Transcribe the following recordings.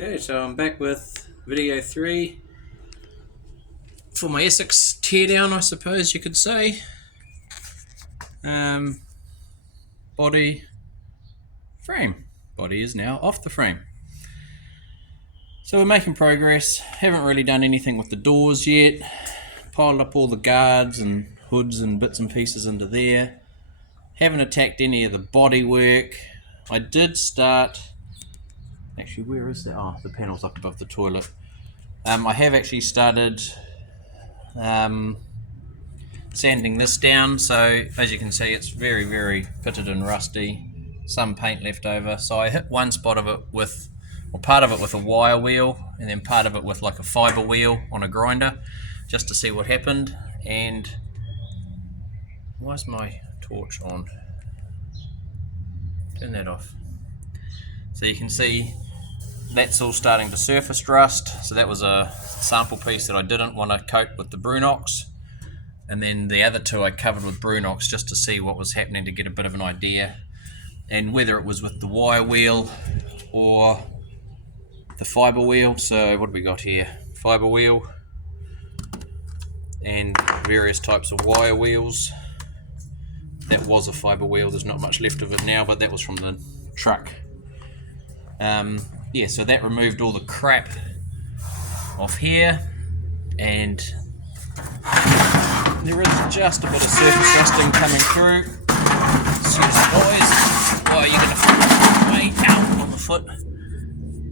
Okay, so I'm back with video 3 for my Essex teardown, I suppose you could say. Um, body, frame. Body is now off the frame. So we're making progress. Haven't really done anything with the doors yet. Piled up all the guards and hoods and bits and pieces into there. Haven't attacked any of the body work. I did start... Actually, where is that? Oh, the panel's up above the toilet. I have actually started sanding this down, so as you can see it's very pitted and rusty, some paint left over. So I hit one spot of it with, or part of it with a wire wheel, and then part of it with like a fibre wheel on a grinder, just to see what happened. And why is my torch on? Turn that off. So you can see that's all starting to surface rust. So that was a sample piece that I didn't want to coat with the Brunox. And then the other two I covered with Brunox just to see what was happening, to get a bit of an idea, and whether it was with the wire wheel or the fibre wheel. So what do we got here? Fibre wheel and various types of wire wheels. That was a fibre wheel, there's not much left of it now, but that was from the truck. Yeah, so that removed all the crap off here, and there is just a bit of surface rusting coming through. Excuse me, boys. Why are you going to fall way out on the foot?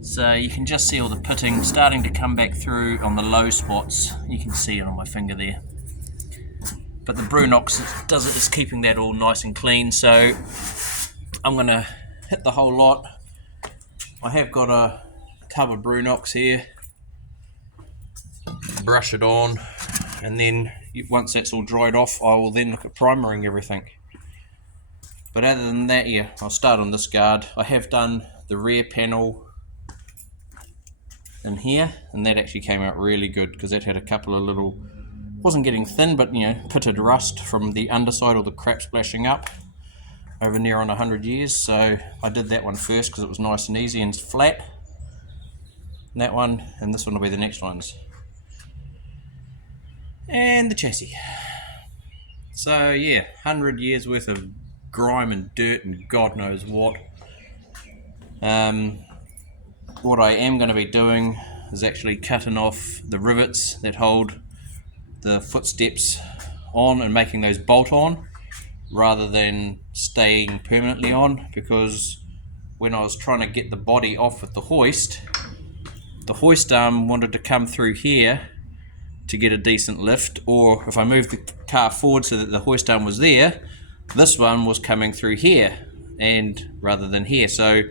So you can just see all the pitting starting to come back through on the low spots. You can see it on my finger there. But the Brunox is keeping that all nice and clean. So I'm going to hit the whole lot. I have got a tub of Brunox here. Brush it on, and then once that's all dried off, I will then look at primering everything. But other than that, yeah, I'll start on this guard. I have done the rear panel in here, and that actually came out really good, because that had a couple of little, wasn't getting thin, but you know, pitted rust from the underside, or the crap splashing up over near on 100 years. So I did that one first because it was nice and easy and flat. And that one, and this one will be the next ones. And the chassis. So yeah, 100 years worth of grime and dirt and God knows what. What I am going to be doing is actually cutting off the rivets that hold the footsteps on and making those bolt on, rather than staying permanently on, because when I was trying to get the body off with the hoist arm wanted to come through here to get a decent lift, or if I moved the car forward so that the hoist arm was there, this one was coming through here and rather than here. So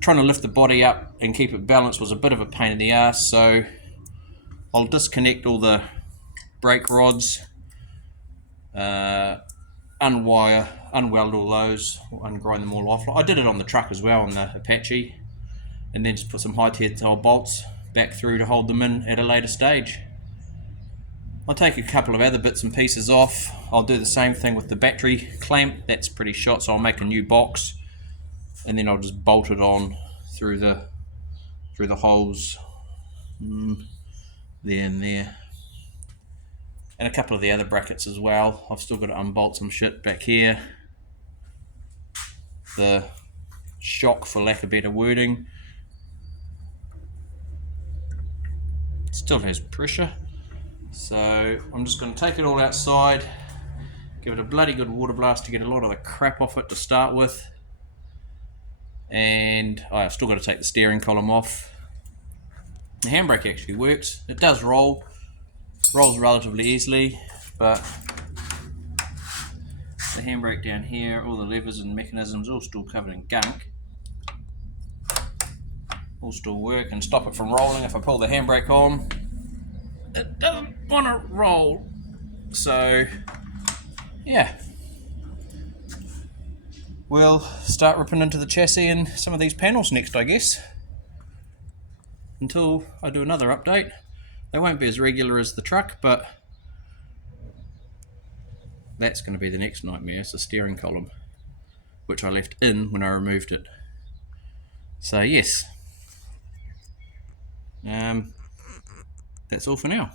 trying to lift the body up and keep it balanced was a bit of a pain in the ass. So I'll disconnect all the brake rods, unweld all those, or ungrind them all off. I did it on the truck as well, on the Apache, and then just put some high tensile bolts back through to hold them in at a later stage. I'll take a couple of other bits and pieces off. I'll do the same thing with the battery clamp. That's pretty shot, so I'll make a new box, and then I'll just bolt it on through the holes there and there. And a couple of the other brackets as well. I've still got to unbolt some shit back here. The shock, for lack of better wording, still has pressure. So I'm just going to take it all outside, give it a bloody good water blast to get a lot of the crap off it to start with. And I've still got to take the steering column off. The handbrake actually works. It does rolls relatively easily, but the handbrake down here, all the levers and mechanisms, all still covered in gunk, all still work and stop it from rolling. If I pull the handbrake on, it doesn't want to roll. So yeah, we'll start ripping into the chassis and some of these panels next, I guess, until I do another update. They won't be as regular as the truck, but that's going to be the next nightmare. It's the steering column, which I left in when I removed it. So yes, That's all for now.